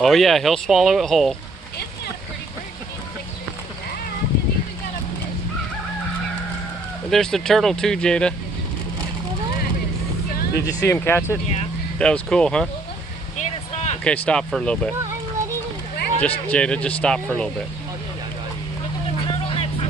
Oh yeah, he'll swallow it whole. Isn't that a pretty bird? You need pictures of that. And even got a fish. There's the turtle too, Jada. Did you see him catch it? Yeah. That was cool, huh? Jada, stop. Okay, stop for a little bit. No, I'm letting it. Just, Jada, just stop for a little bit. Look at the turtle next to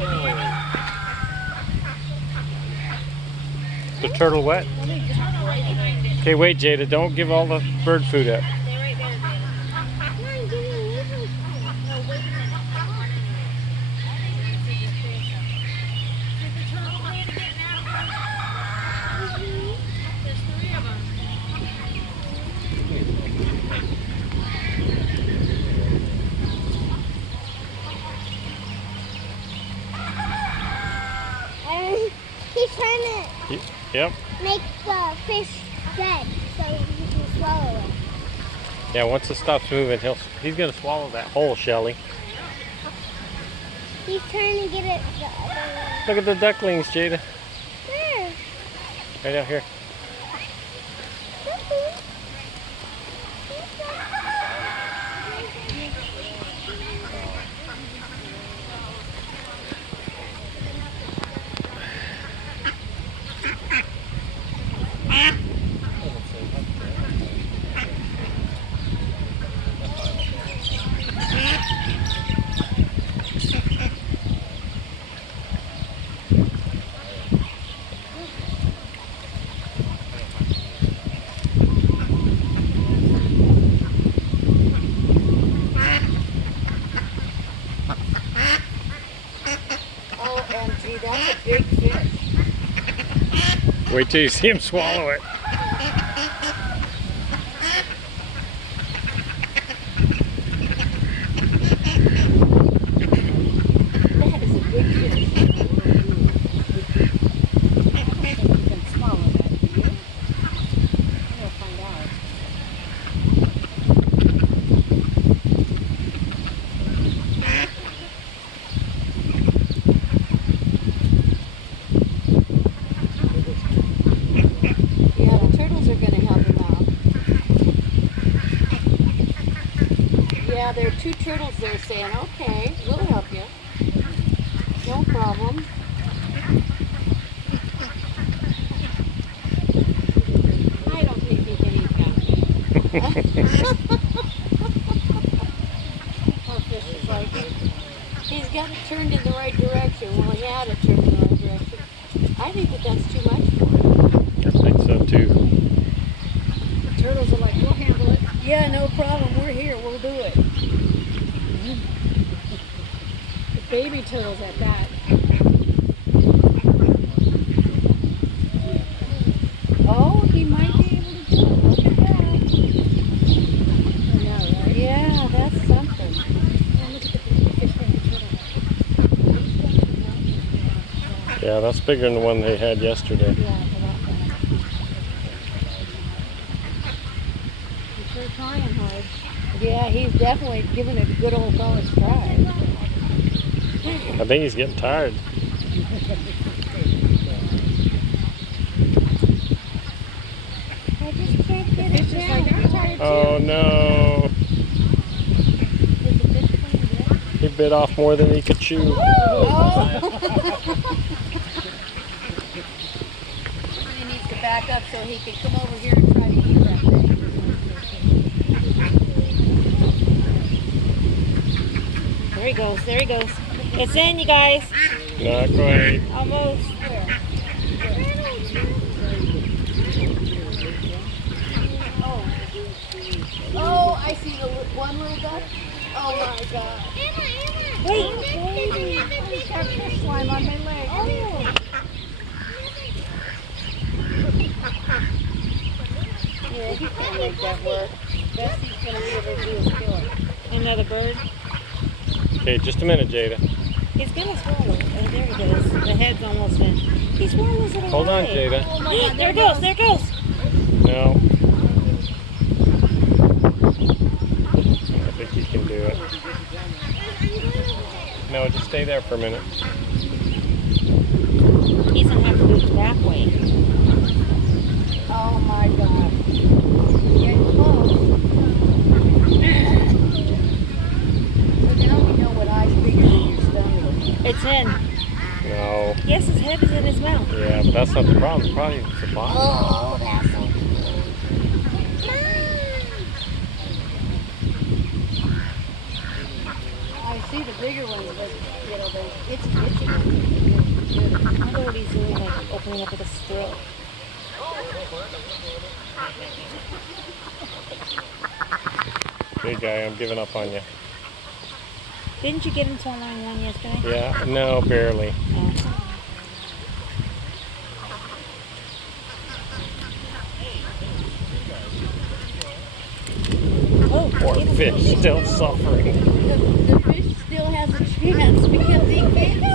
it. The turtle wet? Turtle right behind it. Okay, wait, Jada, don't give all the bird food up. Stay right there, Jada. No, I'm giving you this. No, wait a minute. Did the turtle land get now? There's 3 of them. He's trying to Yep. make the fish dead so he can swallow it. Yeah, once it stops moving, he's gonna swallow that whole, Shelly. He's trying to get it the other way. Look at the ducklings, Jada. There. Right out here. OMG, that's a big fish. Wait till you see him swallow it. That is a big fish. You can swallow that, do you? We'll find out. Yeah, the turtles are going to help him out. Yeah, there are 2 turtles there saying, okay, we'll help you. No problem. I don't think he can eat that. Poor fish is like, he's got it turned in the right direction. Well, he had it turned in the right direction. I think that that's too much for him. I think so too. The turtles are like, we'll handle it. Yeah, no problem. We're here. We'll do it. The baby turtles at that. Oh, he might be able to do it. Look at that. Yeah, right? Yeah, that's something. Oh, look at the fish on the turtle. Yeah, that's bigger than the one they had yesterday. Yeah, a lot better. He's sure trying hard. Yeah, he's definitely giving it a good old college try. I think he's getting tired. I just can't get it Fish is down. like, I'm tired too. Oh no. Did the fish clean it up? He bit off more than he could chew. Oh! He needs to back up so he can come over here and try to eat that thing. There he goes. There he goes. It's in, you guys. Not quite. Almost. Oh, I see the one little duck. Oh my god. Wait. I got fish slime on my leg. Oh. Yeah, he can't make that work. Best he's going to be able to do is kill it. Another bird. Okay, just a minute, Jada. He's gonna swallow it. Oh, there it goes. The head's almost in. He swallows it away. Hold on, Jada. Oh my god, There it goes. There it goes. No. I think he can do it. No, just stay there for a minute. He's gonna have to do it that way. Oh my god. Getting close. in. No. Yes, his head is in his mouth. Yeah, but that's not the problem. The problem is the body. Oh, that's so cool. I see the bigger ones, but you know, it's itchy. I wonder what he's doing, like opening up with his throat. Big guy, I'm giving up on you. Didn't you get him to a 9-1 yesterday? Yeah, no, barely. Oh, Poor fish, still suffering. The fish still has a chance because he can't